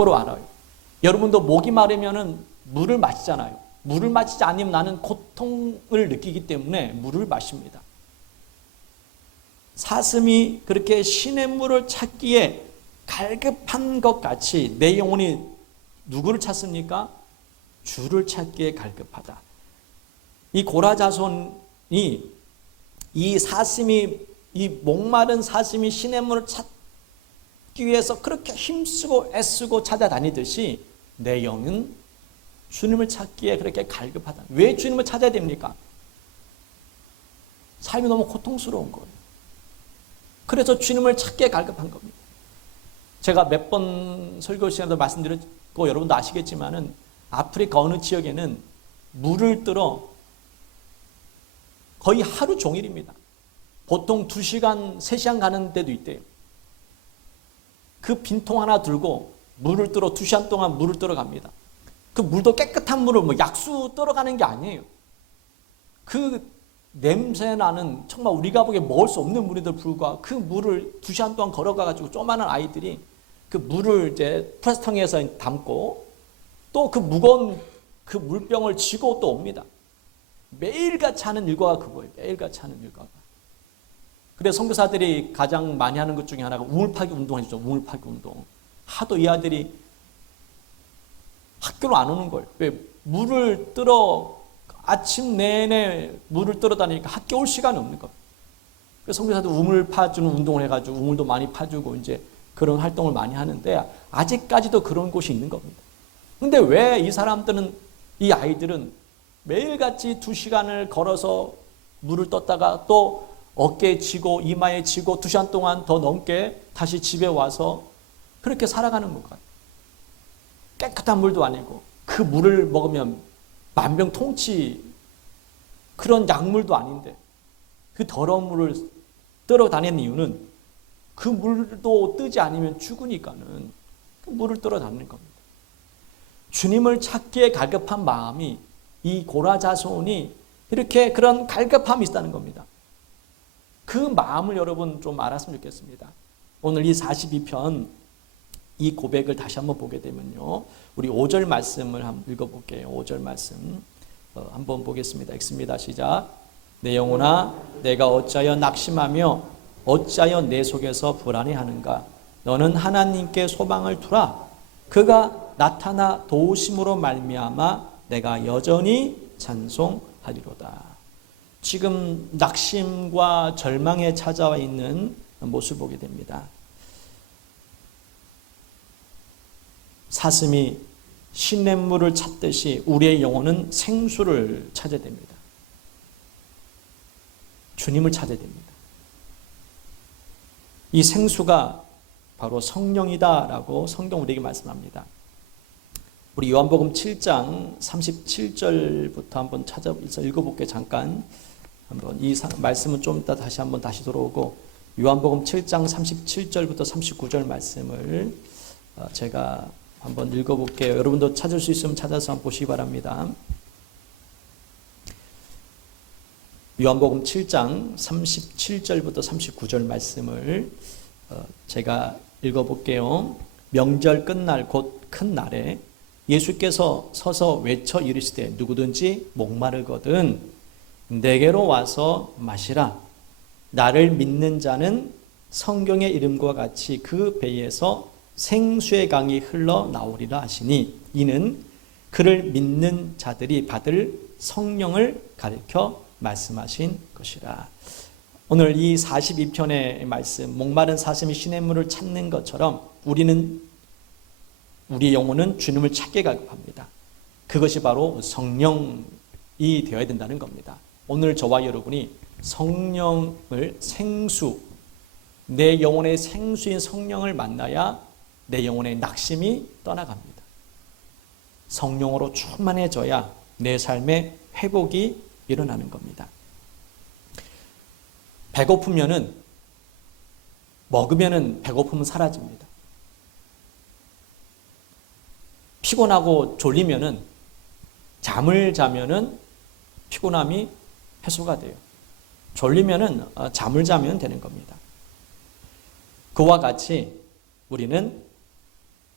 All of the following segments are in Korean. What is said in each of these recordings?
으로 알아요. 여러분도 목이 마르면은 물을 마시잖아요. 물을 마시지 않으면 나는 고통을 느끼기 때문에 물을 마십니다. 사슴이 그렇게 시냇물을 찾기에 갈급한 것 같이 내 영혼이 누구를 찾습니까? 주를 찾기에 갈급하다. 이 고라자손이 이 사슴이, 이 목마른 사슴이 시냇물을 찾기 위해서 그렇게 힘쓰고 애쓰고 찾아다니듯이 내 영은 주님을 찾기에 그렇게 갈급하다. 왜 주님을 찾아야 됩니까? 삶이 너무 고통스러운 거예요. 그래서 주님을 찾기에 갈급한 겁니다. 제가 몇 번 설교 시간에도 말씀드렸고 여러분도 아시겠지만은 아프리카 어느 지역에는 물을 뜨러 거의 하루 종일입니다. 보통 2시간, 3시간 가는 데도 있대요. 그 빈통 하나 들고 물을 뜨러 2시간 동안 물을 뜨러 갑니다. 그 물도 깨끗한 물을 뭐 약수 뜨러 가는 게 아니에요. 그 냄새 나는 정말 우리가 보기에 먹을 수 없는 물에도 불구하고 그 물을 2시간 동안 걸어가가지고 조그마한 아이들이 그 물을 이제 플라스틱통에서 담고 또 그 무거운 그 물병을 쥐고 또 옵니다. 매일같이 하는 일과가 그거예요. 매일같이 하는 일과가. 그래서 선교사들이 가장 많이 하는 것 중에 하나가 우물파기 운동이죠. 우물파기 운동. 하도 이 아들이 학교로 안 오는 거예요. 왜? 물을 뜨러 아침 내내 물을 뜨러 다니니까 학교 올 시간이 없는 거예요. 그래서 선교사들 우물 파주는 운동을 해가지고 우물도 많이 파주고 이제 그런 활동을 많이 하는데 아직까지도 그런 곳이 있는 겁니다. 근데 왜 이 사람들은, 이 아이들은 매일같이 2시간을 걸어서 물을 떴다가 또 어깨에 쥐고 이마에 쥐고 2시간 동안 더 넘게 다시 집에 와서 그렇게 살아가는 건가요? 깨끗한 물도 아니고 그 물을 먹으면 만병통치 그런 약물도 아닌데 그 더러운 물을 뜨러 다니는 이유는 그 물도 뜨지 않으면 죽으니까는 그 물을 뜨러 다니는 겁니다. 주님을 찾기에 갈급한 마음이 이 고라자손이 이렇게 그런 갈급함이 있다는 겁니다. 그 마음을 여러분 좀 알았으면 좋겠습니다. 오늘 이 42편 이 고백을 다시 한번 보게 되면요. 우리 5절 말씀을 한번 읽어볼게요. 5절 말씀 한번 보겠습니다. 읽습니다. 시작. 내 영혼아 내가 어찌하여 낙심하며 어찌하여 내 속에서 불안해하는가. 너는 하나님께 소망을 두라. 그가 나타나 도우심으로 말미암아 내가 여전히 찬송하리로다. 지금 낙심과 절망에 찾아와 있는 모습을 보게 됩니다. 사슴이 시냇물을 찾듯이 우리의 영혼은 생수를 찾아야 됩니다. 주님을 찾아야 됩니다. 이 생수가 바로 성령이다라고 성경 우리에게 말씀합니다. 우리 요한복음 7장 37절부터 한번 찾아서 읽어볼게요. 잠깐 한번 이 말씀은 좀 이따 다시 돌아오고 요한복음 7장 37절부터 39절 말씀을 제가 한번 읽어볼게요. 여러분도 찾을 수 있으면 찾아서 한번 보시기 바랍니다. 요한복음 7장 37절부터 39절 말씀을 제가 읽어볼게요. 명절 끝날 곧 큰 날에 예수께서 서서 외쳐 이르시되 누구든지 목마르거든 내게로 와서 마시라. 나를 믿는 자는 성경의 이름과 같이 그 배에서 생수의 강이 흘러나오리라 하시니 이는 그를 믿는 자들이 받을 성령을 가리켜 말씀하신 것이라. 오늘 이 42편의 말씀, 목마른 사슴이 시냇물을 찾는 것처럼 우리 영혼은 주님을 찾게 갈급합니다. 그것이 바로 성령이 되어야 된다는 겁니다. 오늘 저와 여러분이 성령을 생수, 내 영혼의 생수인 성령을 만나야 내 영혼의 낙심이 떠나갑니다. 성령으로 충만해져야 내 삶의 회복이 일어나는 겁니다. 배고프면은 먹으면은 배고픔은 사라집니다. 피곤하고 졸리면은 잠을 자면은 피곤함이 해소가 돼요. 졸리면은 잠을 자면 되는 겁니다. 그와 같이 우리는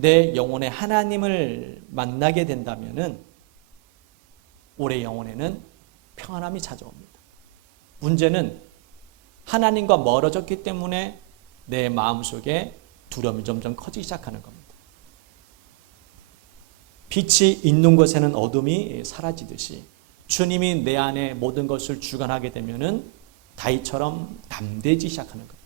내 영혼의 하나님을 만나게 된다면은 우리의 영혼에는 평안함이 찾아옵니다. 문제는 하나님과 멀어졌기 때문에 내 마음속에 두려움이 점점 커지기 시작하는 겁니다. 빛이 있는 곳에는 어둠이 사라지듯이 주님이 내 안에 모든 것을 주관하게 되면은 다윗처럼 담대해지기 시작하는 겁니다.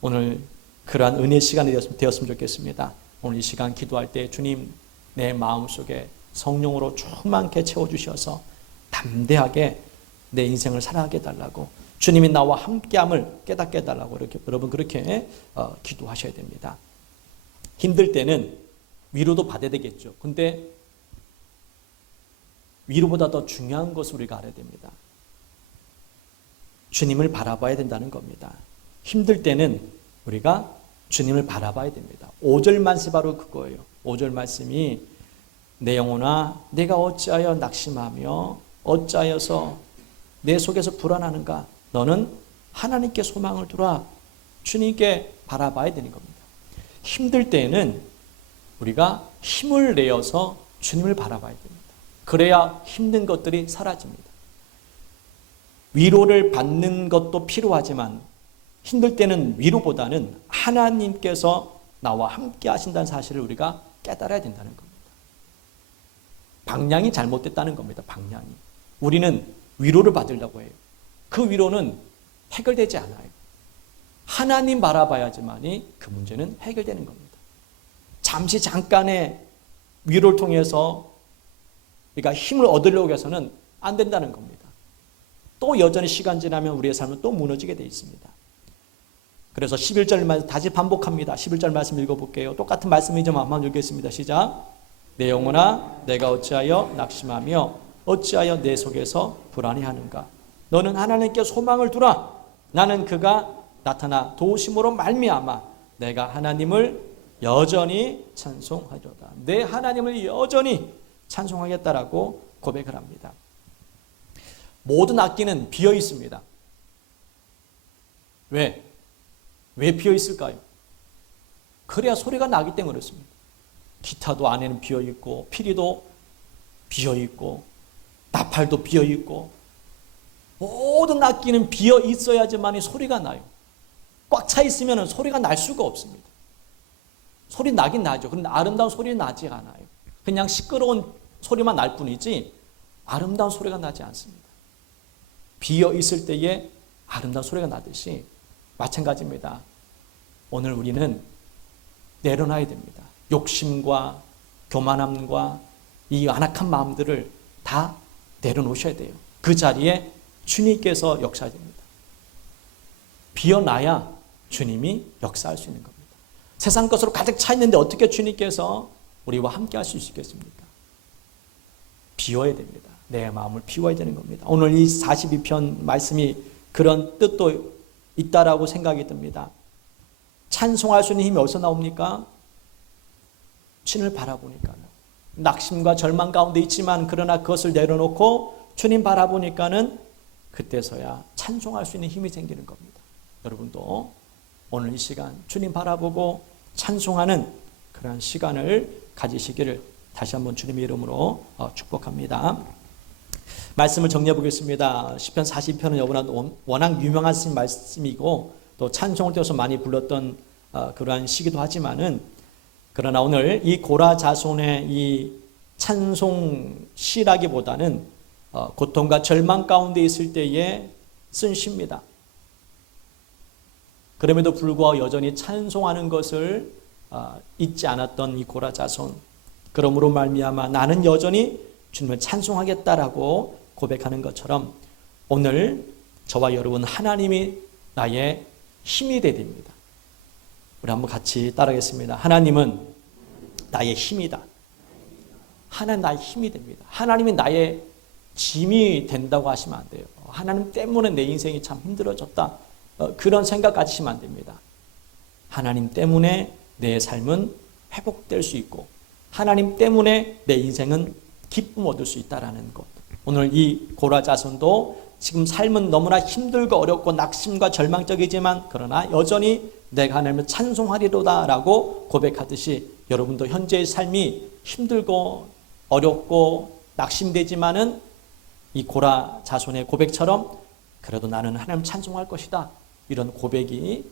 오늘 그러한 은혜 시간이 되었으면 좋겠습니다. 오늘 이 시간 기도할 때 주님 내 마음속에 성령으로 충만케 채워주셔서 담대하게 내 인생을 살아가게 해달라고, 주님이 나와 함께함을 깨닫게 해달라고 이렇게 여러분 그렇게 기도하셔야 됩니다. 힘들 때는 위로도 받아야 되겠죠. 근데 위로보다 더 중요한 것을 우리가 알아야 됩니다. 주님을 바라봐야 된다는 겁니다. 힘들 때는 우리가 주님을 바라봐야 됩니다. 5절 말씀이 바로 그거예요. 5절 말씀이 내 영혼아 내가 어찌하여 낙심하며 어찌하여서 내 속에서 불안하는가. 너는 하나님께 소망을 두라. 주님께 바라봐야 되는 겁니다. 힘들 때에는 우리가 힘을 내어서 주님을 바라봐야 됩니다. 그래야 힘든 것들이 사라집니다. 위로를 받는 것도 필요하지만 힘들 때는 위로보다는 하나님께서 나와 함께 하신다는 사실을 우리가 깨달아야 된다는 겁니다. 방향이 잘못됐다는 겁니다. 방향이. 우리는 위로를 받으려고 해요. 그 위로는 해결되지 않아요. 하나님 바라봐야지만이 그 문제는 해결되는 겁니다. 잠시 잠깐의 위로를 통해서 우리가 힘을 얻으려고 해서는 안 된다는 겁니다. 또 여전히 시간 지나면 우리의 삶은 또 무너지게 되어 있습니다. 그래서 11절 말씀 다시 반복합니다. 11절 말씀 읽어볼게요. 똑같은 말씀이지만 한번 읽겠습니다. 시작. 내 영혼아 내가 어찌하여 낙심하며 어찌하여 내 속에서 불안해하는가. 너는 하나님께 소망을 두라. 나는 그가 나타나 도우심으로 말미암아 내가 하나님을 여전히 찬송하리로다. 내 하나님을 여전히 찬송하겠다라고 고백을 합니다. 모든 악기는 비어 있습니다. 왜 비어 있을까요? 그래야 소리가 나기 때문에 그렇습니다. 기타도 안에는 비어 있고 피리도 비어 있고 나팔도 비어 있고 모든 악기는 비어 있어야지만 소리가 나요. 꽉 차 있으면 소리가 날 수가 없습니다. 소리 나긴 나죠. 그런데 아름다운 소리는 나지 않아요. 그냥 시끄러운 소리만 날 뿐이지 아름다운 소리가 나지 않습니다. 비어 있을 때에 아름다운 소리가 나듯이 마찬가지입니다. 오늘 우리는 내려놔야 됩니다. 욕심과 교만함과 이 안악한 마음들을 다 내려놓으셔야 돼요. 그 자리에 주님께서 역사됩니다. 비어놔야 주님이 역사할 수 있는 겁니다. 세상 것으로 가득 차 있는데 어떻게 주님께서 우리와 함께 하실 수 있겠습니까? 비워야 됩니다. 내 마음을 비워야 되는 겁니다. 오늘 이 42편 말씀이 그런 뜻도 있다라고 생각이 듭니다. 찬송할 수 있는 힘이 어디서 나옵니까? 주님을 바라보니까요. 낙심과 절망 가운데 있지만 그러나 그것을 내려놓고 주님 바라보니까는 그때서야 찬송할 수 있는 힘이 생기는 겁니다. 여러분도 오늘 이 시간 주님 바라보고 찬송하는 그런 시간을 가지시기를 다시 한번 주님의 이름으로 축복합니다. 말씀을 정리해 보겠습니다. 시편 40편은 워낙 유명한 말씀이고 또 찬송을 통해서 많이 불렀던 그러한 시기도 하지만은 그러나 오늘 이 고라 자손의 이 찬송 시라기보다는 고통과 절망 가운데 있을 때에 쓴 시입니다. 그럼에도 불구하고 여전히 찬송하는 것을 잊지 않았던 이 고라 자손, 그러므로 말미암아 나는 여전히 주님을 찬송하겠다라고 고백하는 것처럼 오늘 저와 여러분 하나님이 나의 힘이 되야 됩니다. 우리 한번 같이 따라하겠습니다. 하나님은 나의 힘이다. 하나님 나의 힘이 됩니다. 하나님이 나의 짐이 된다고 하시면 안 돼요. 하나님 때문에 내 인생이 참 힘들어졌다. 그런 생각 가지시면 안 됩니다. 하나님 때문에 내 삶은 회복될 수 있고 하나님 때문에 내 인생은 기쁨 얻을 수 있다라는 것. 오늘 이 고라 자손도 지금 삶은 너무나 힘들고 어렵고 낙심과 절망적이지만 그러나 여전히 내가 하나님을 찬송하리로다 라고 고백하듯이 여러분도 현재의 삶이 힘들고 어렵고 낙심되지만은 이 고라 자손의 고백처럼 그래도 나는 하나님 찬송할 것이다, 이런 고백이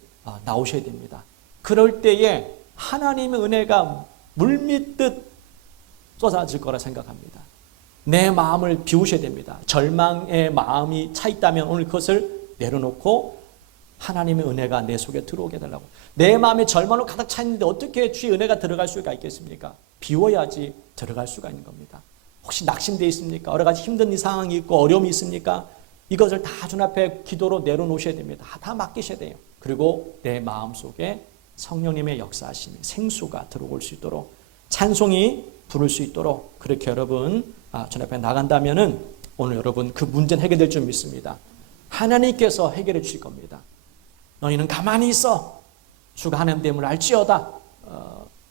나오셔야 됩니다. 그럴 때에 하나님의 은혜가 물밀듯 쏟아질 거라 생각합니다. 내 마음을 비우셔야 됩니다. 절망의 마음이 차 있다면 오늘 그것을 내려놓고 하나님의 은혜가 내 속에 들어오게 해달라고. 내 마음에 절망으로 가득 차 있는데 어떻게 주의 은혜가 들어갈 수가 있겠습니까? 비워야지 들어갈 수가 있는 겁니다. 혹시 낙심되어 있습니까? 여러 가지 힘든 상황이 있고 어려움이 있습니까? 이것을 다 주님 앞에 기도로 내려놓으셔야 됩니다. 다 맡기셔야 돼요. 그리고 내 마음속에 성령님의 역사하심이 생수가 들어올 수 있도록, 찬송이 부를 수 있도록 그렇게 여러분 주님 앞에 나간다면은 오늘 여러분 그 문제는 해결될 줄 믿습니다. 하나님께서 해결해 주실 겁니다. 너희는 가만히 있어 주가 하나님 됨을 알지어다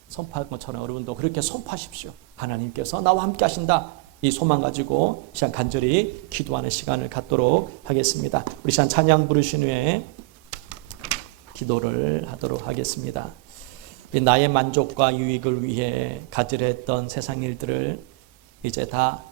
선포한 것처럼 여러분도 그렇게 선포하십시오. 하나님께서 나와 함께 하신다, 이 소망 가지고 시간 간절히 기도하는 시간을 갖도록 하겠습니다. 우리 시간 찬양 부르신 후에 기도를 하도록 하겠습니다. 나의 만족과 유익을 위해 가지려 했던 세상 일들을 이제 다